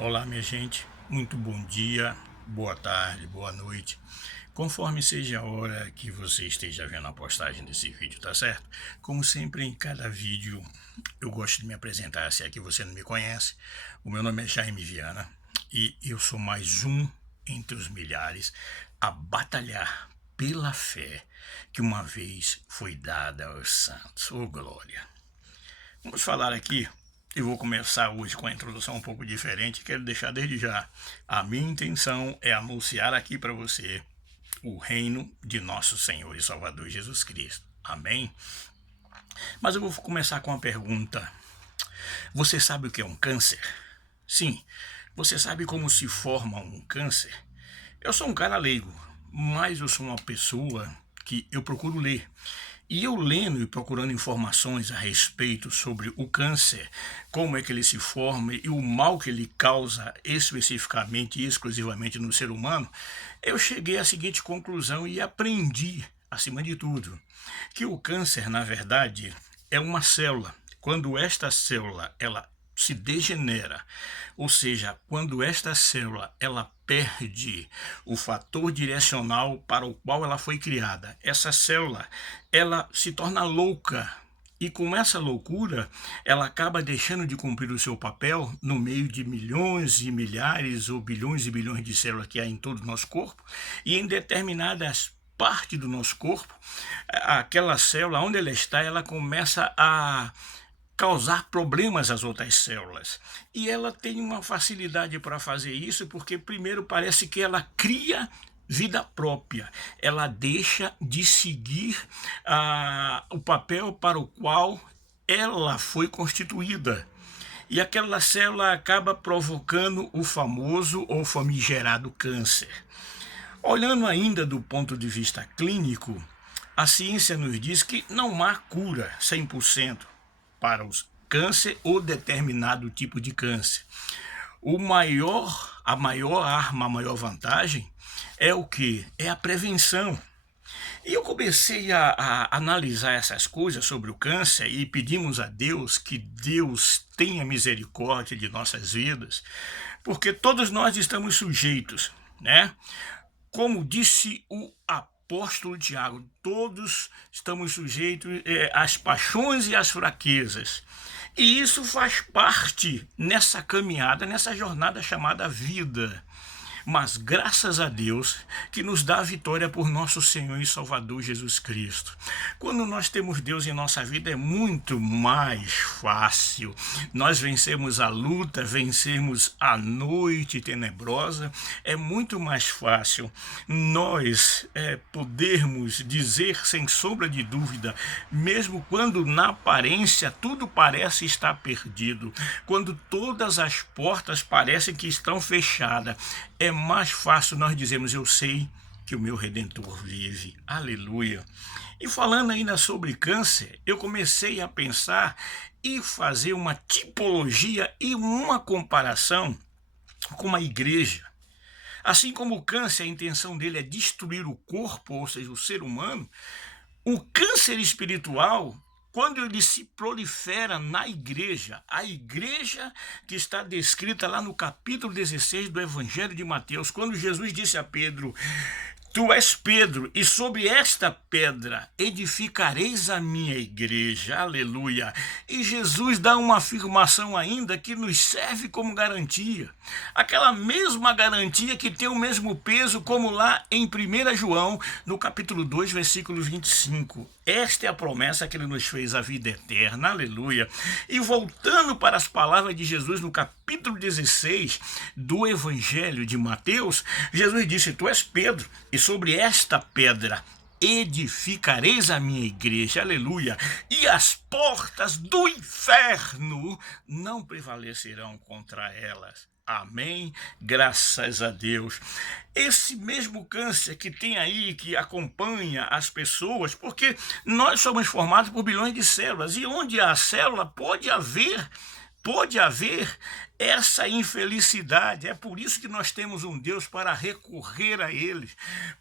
Olá, minha gente, muito bom dia, boa tarde, boa noite, conforme seja a hora que você esteja vendo a postagem desse vídeo, tá certo? Como sempre, em cada vídeo eu gosto de me apresentar, se é que você não me conhece. O meu nome é Jaime Viana e eu sou mais um entre os milhares a batalhar pela fé que uma vez foi dada aos santos. Oh, glória! Vamos falar aqui. Eu vou começar hoje com a introdução um pouco diferente. Quero deixar desde já. A minha intenção é anunciar aqui para você o reino de nosso Senhor e Salvador Jesus Cristo. Amém? Mas eu vou começar com uma pergunta. Você sabe o que é um câncer? Sim. Você sabe como se forma um câncer? Eu sou um cara leigo, mas eu sou uma pessoa que eu procuro ler. E eu lendo e procurando informações a respeito sobre o câncer, como é que ele se forma e o mal que ele causa especificamente e exclusivamente no ser humano, eu cheguei à seguinte conclusão e aprendi, acima de tudo, que o câncer, na verdade, é uma célula. Quando esta célula ela se degenera, ou seja, quando esta célula ela perde o fator direcional para o qual ela foi criada, essa célula ela se torna louca. E com essa loucura, ela acaba deixando de cumprir o seu papel no meio de milhões e milhares ou bilhões e bilhões de células que há em todo o nosso corpo, e em determinadas partes do nosso corpo, aquela célula, onde ela está, ela começa a causar problemas às outras células. E ela tem uma facilidade para fazer isso, porque primeiro parece que ela cria vida própria, ela deixa de seguir o papel para o qual ela foi constituída. E aquela célula acaba provocando o famoso ou famigerado câncer. Olhando ainda do ponto de vista clínico, a ciência nos diz que não há cura 100% para os câncer ou determinado tipo de câncer. A maior arma, a maior vantagem é o que? É a prevenção. E eu comecei a analisar essas coisas sobre o câncer e pedimos a Deus que Deus tenha misericórdia de nossas vidas, porque todos nós estamos sujeitos, né? Como disse o apóstolo Tiago, todos estamos sujeitos às paixões e às fraquezas. E isso faz parte nessa caminhada, nessa jornada chamada vida. Mas graças a Deus que nos dá a vitória por nosso Senhor e Salvador Jesus Cristo. Quando nós temos Deus em nossa vida é muito mais fácil. Nós vencemos a luta, vencemos a noite tenebrosa. É muito mais fácil nós podermos dizer sem sombra de dúvida, mesmo quando na aparência tudo parece estar perdido, quando todas as portas parecem que estão fechadas, é mais fácil nós dizermos, eu sei que o meu Redentor vive. Aleluia. E falando ainda sobre câncer, eu comecei a pensar e fazer uma tipologia e uma comparação com a igreja. Assim como o câncer, a intenção dele é destruir o corpo, ou seja, o ser humano, o câncer espiritual, quando ele se prolifera na igreja, a igreja que está descrita lá no capítulo 16 do Evangelho de Mateus, quando Jesus disse a Pedro, tu és Pedro, e sobre esta pedra edificareis a minha igreja, aleluia. E Jesus dá uma afirmação ainda que nos serve como garantia. Aquela mesma garantia que tem o mesmo peso como lá em 1 João, no capítulo 2, versículo 25. Esta é a promessa que ele nos fez, a vida eterna, aleluia. E voltando para as palavras de Jesus no capítulo 16 do Evangelho de Mateus, Jesus disse, tu és Pedro, e sobre esta pedra edificareis a minha igreja, aleluia, e as portas do inferno não prevalecerão contra elas. Amém? Graças a Deus. Esse mesmo câncer que tem aí, que acompanha as pessoas, porque nós somos formados por bilhões de células, e onde há célula pode haver essa infelicidade. É por isso que nós temos um Deus para recorrer a Ele,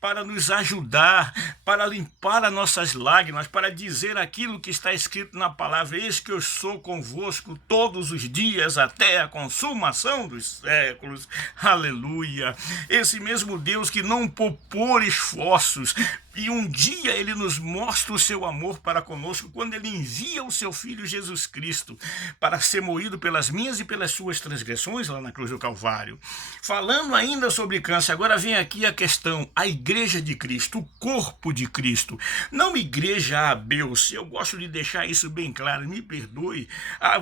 para nos ajudar, para limpar as nossas lágrimas, para dizer aquilo que está escrito na palavra: eis que eu sou convosco todos os dias até a consumação dos séculos. Aleluia! Esse mesmo Deus que não poupou esforços, e um dia ele nos mostra o seu amor para conosco quando ele envia o seu Filho Jesus Cristo para ser moído pelas minhas e pelas suas transgressões lá na cruz do Calvário. Falando ainda sobre câncer, agora vem aqui a questão: a igreja de Cristo, o corpo de Cristo. Não igreja A, B ou C, eu gosto de deixar isso bem claro, me perdoe.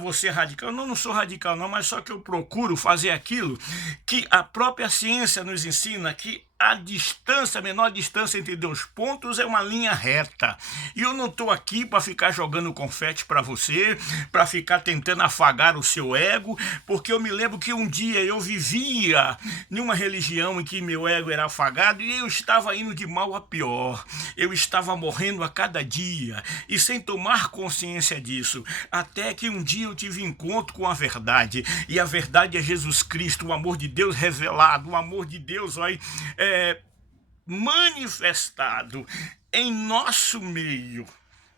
Você é radical? Não, não sou radical não, mas só que eu procuro fazer aquilo que a própria ciência nos ensina, que a distância, a menor distância entre dois pontos é uma linha reta. E eu não estou aqui para ficar jogando confete para você, para ficar tentando afagar o seu ego, porque eu me lembro que um dia eu vivia numa religião em que meu ego era afagado e eu estava indo de mal a pior. Eu estava morrendo a cada dia e sem tomar consciência disso, até que um dia eu tive encontro com a verdade. E a verdade é Jesus Cristo, o amor de Deus revelado, o amor de Deus, olha, manifestado em nosso meio,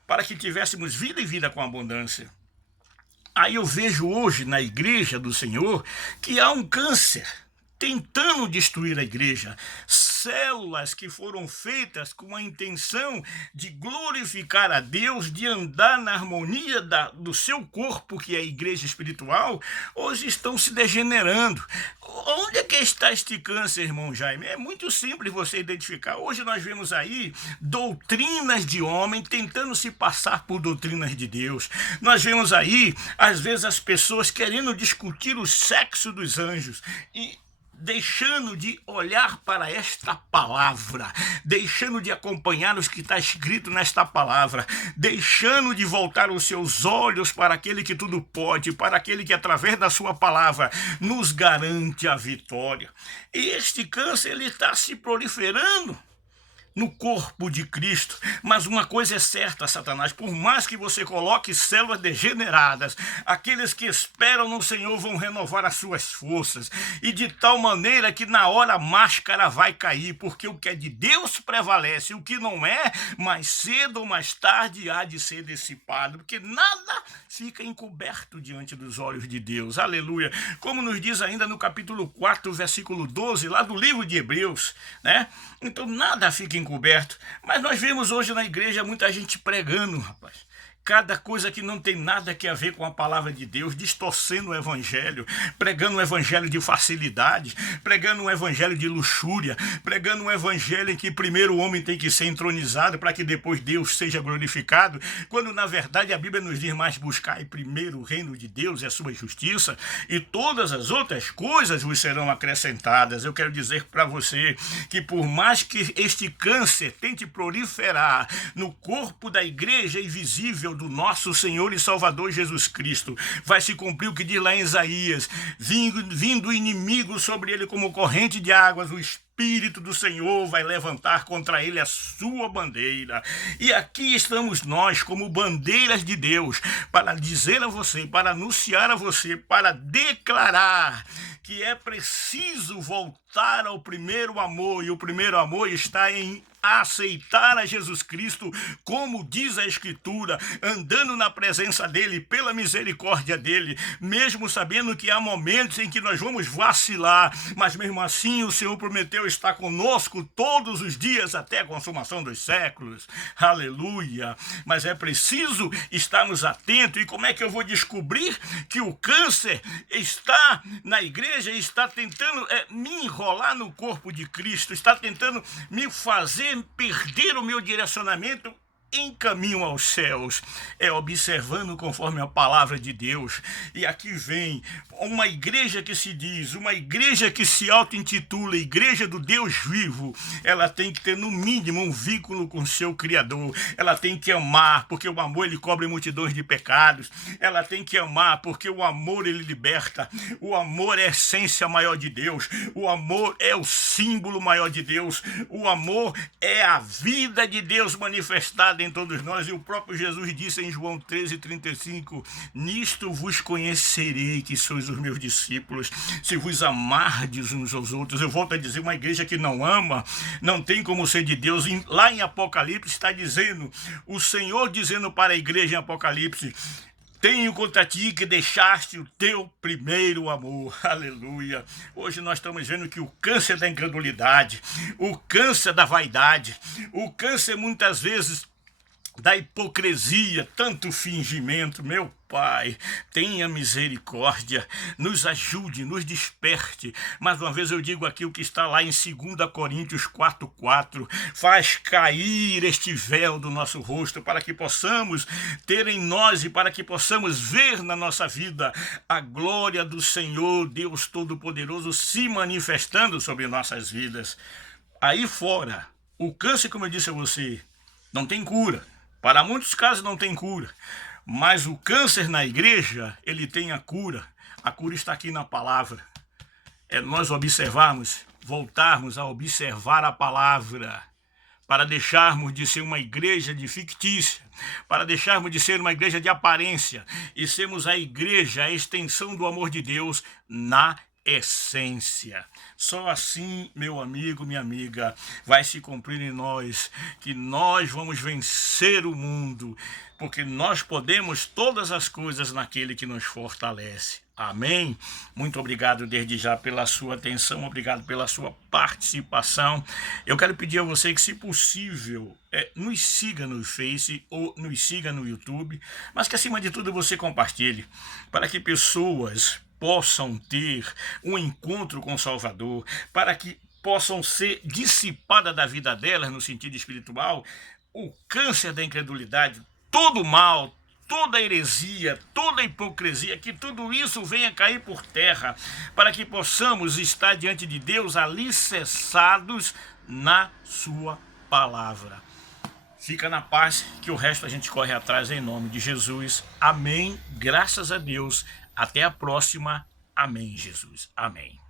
para que tivéssemos vida e vida com abundância. Aí eu vejo hoje na igreja do Senhor que há um câncer tentando destruir a igreja. Células que foram feitas com a intenção de glorificar a Deus, de andar na harmonia do seu corpo, que é a igreja espiritual, hoje estão se degenerando. Onde é que está este câncer, irmão Jaime? É muito simples você identificar. Hoje nós vemos aí doutrinas de homem tentando se passar por doutrinas de Deus. Nós vemos aí, às vezes, as pessoas querendo discutir o sexo dos anjos e deixando de olhar para esta palavra, deixando de acompanhar os que está escrito nesta palavra, deixando de voltar os seus olhos para aquele que tudo pode, para aquele que através da sua palavra nos garante a vitória. E este câncer, ele está se proliferando no corpo de Cristo. Mas uma coisa é certa, Satanás: por mais que você coloque células degeneradas, aqueles que esperam no Senhor vão renovar as suas forças, e de tal maneira que na hora a máscara vai cair, porque o que é de Deus prevalece, o que não é, mais cedo ou mais tarde há de ser dissipado, porque nada fica encoberto diante dos olhos de Deus. Aleluia! Como nos diz ainda no capítulo 4, versículo 12, lá do livro de Hebreus, né? Então nada fica encoberto. Mas nós vemos hoje na igreja muita gente pregando, rapaz, cada coisa que não tem nada a ver com a palavra de Deus, distorcendo o evangelho, pregando um evangelho de facilidade, pregando um evangelho de luxúria, pregando um evangelho em que primeiro o homem tem que ser entronizado para que depois Deus seja glorificado, quando na verdade a Bíblia nos diz: mais buscai primeiro o reino de Deus e a sua justiça, e todas as outras coisas vos serão acrescentadas. Eu quero dizer para você que por mais que este câncer tente proliferar no corpo da igreja invisível do nosso Senhor e Salvador Jesus Cristo, vai se cumprir o que diz lá em Isaías: vindo o inimigo sobre ele como corrente de águas, o Espírito do Senhor vai levantar contra ele a sua bandeira. E aqui estamos nós como bandeiras de Deus, para dizer a você, para anunciar a você, para declarar que é preciso voltar ao primeiro amor, e o primeiro amor está em aceitar a Jesus Cristo, como diz a Escritura, andando na presença dele, pela misericórdia dele, mesmo sabendo que há momentos em que nós vamos vacilar, mas mesmo assim o Senhor prometeu estar conosco todos os dias até a consumação dos séculos. Aleluia! Mas é preciso estarmos atentos. E como é que eu vou descobrir que o câncer está na igreja e está tentando me enrolar no corpo de Cristo, está tentando me fazer perder o meu direcionamento em caminho aos céus? É observando conforme a palavra de Deus. E aqui vem uma igreja que se diz, uma igreja que se auto-intitula Igreja do Deus Vivo. Ela tem que ter no mínimo um vínculo com seu Criador. Ela tem que amar, porque o amor ele cobre multidões de pecados. Ela tem que amar, porque o amor ele liberta. O amor é a essência maior de Deus. O amor é o símbolo maior de Deus. O amor é a vida de Deus manifestada gerada em todos nós, e o próprio Jesus disse em João 13:35, nisto vos conhecerei que sois os meus discípulos, se vos amardes uns aos outros. Eu volto a dizer, uma igreja que não ama, não tem como ser de Deus. Lá em Apocalipse está dizendo, o Senhor dizendo para a igreja em Apocalipse, tenho contra ti que deixaste o teu primeiro amor. Aleluia. Hoje nós estamos vendo que o câncer da incredulidade, o câncer da vaidade, o câncer muitas vezes da hipocrisia, tanto fingimento, meu Pai, tenha misericórdia, nos ajude, nos desperte. Mais uma vez eu digo aqui o que está lá em 2 Coríntios 4:4, faz cair este véu do nosso rosto para que possamos ter em nós e para que possamos ver na nossa vida a glória do Senhor, Deus Todo-Poderoso, se manifestando sobre nossas vidas. Aí fora, o câncer, como eu disse a você, não tem cura. Para muitos casos não tem cura, mas o câncer na igreja, ele tem a cura. A cura está aqui na palavra. É nós observarmos, voltarmos a observar a palavra, para deixarmos de ser uma igreja de fictícia, para deixarmos de ser uma igreja de aparência e sermos a igreja, a extensão do amor de Deus na essência. Só assim, meu amigo, minha amiga, vai se cumprir em nós que nós vamos vencer o mundo, porque nós podemos todas as coisas naquele que nos fortalece. Amém? Muito obrigado desde já pela sua atenção, obrigado pela sua participação. Eu quero pedir a você que, se possível, nos siga no Face ou nos siga no YouTube, mas que, acima de tudo, você compartilhe, para que pessoas possam ter um encontro com o Salvador, para que possam ser dissipadas da vida delas no sentido espiritual, o câncer da incredulidade, todo o mal, toda a heresia, toda a hipocrisia, que tudo isso venha cair por terra, para que possamos estar diante de Deus alicerçados na sua palavra. Fica na paz, que o resto a gente corre atrás em nome de Jesus. Amém. Graças a Deus. Até a próxima. Amém, Jesus. Amém.